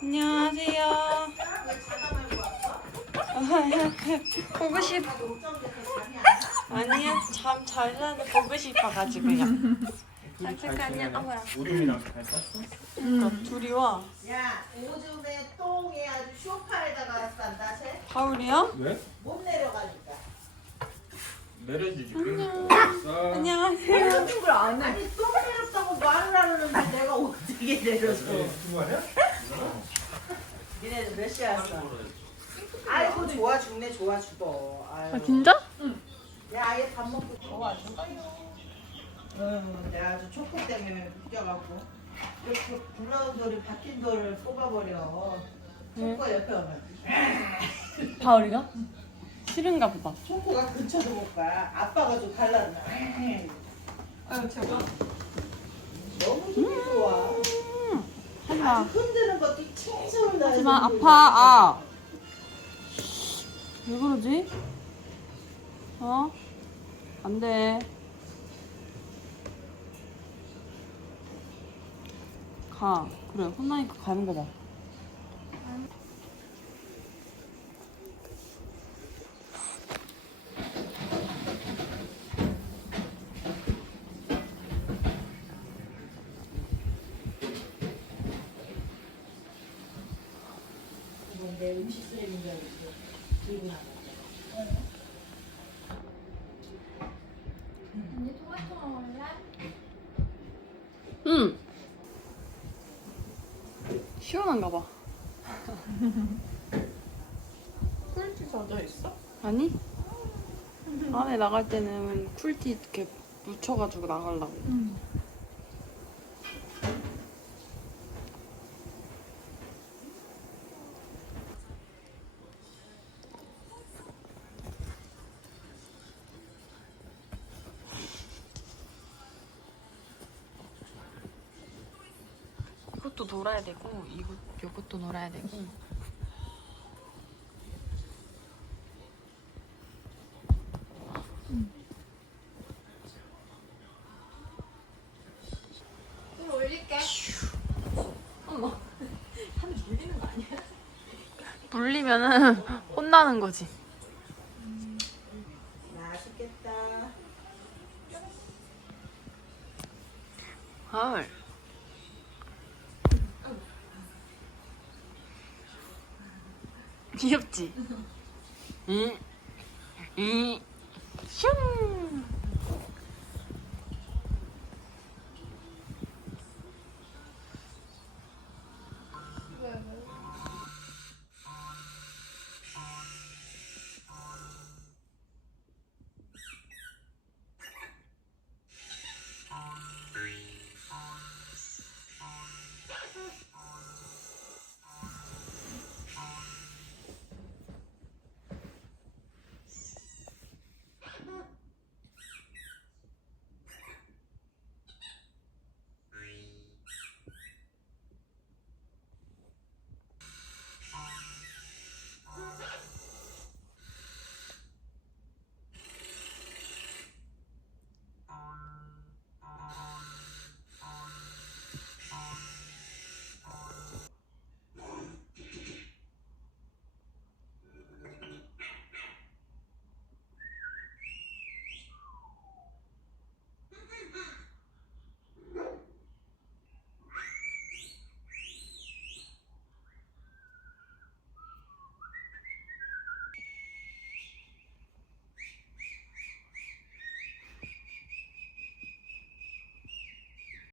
안녕하세요. 보고 싶. 아니야, 잠 잘 자는데 보고 싶어가지고요. 아니야, 어머야. 우림이랑 잘 쌌어? 그러니까 둘이 와. 야, 요즘에 똥이 아주 쇼파에다가 싼다, 쟤? 바울이요? 왜? 못 내려가니까. 내려지지 그러니까 안녕하세요. 아니, 똥 내렸다고 말을 하는데 내가 어떻게 내려서. 수고하냐? 니네들 몇 시에 왔어? 아이고, 좋아 죽네, 좋아 죽어. 아유. 아 진짜? 야, 얘밥 먹고 좋아 죽어요. 응, 내가 아주 초코 때문에 웃겨갖고. 이렇게 불러온 돌이 박힌 돌을 뽑아버려. 초코 옆에 오면. 바울이가? 싫은가 보다. 초코가 근처도 못 가. 아빠가 좀 갈라나. 아유, 제가. 너무 힘이 좋아. 하지마. 흔드는 것도 최선을 다해서. 하지마. 아파, 아. 왜 그러지? 어? 안 돼. 가. 그래, 혼나니까 가는 거 봐. 내 음식 쓰레기인 줄 알고 들고 나가. 응. 시원한가 봐. 꿀티 젖어 있어? 아니? 안에 나갈 때는 쿨티 이렇게 묻혀가지고 나가려고. 응. 이것도 놀아야 되고, 이거, 이것도 놀아야 되고. 물리면은 혼나는 거지. 맛있겠다. 헐. 귀엽지? 응. 응. 슝.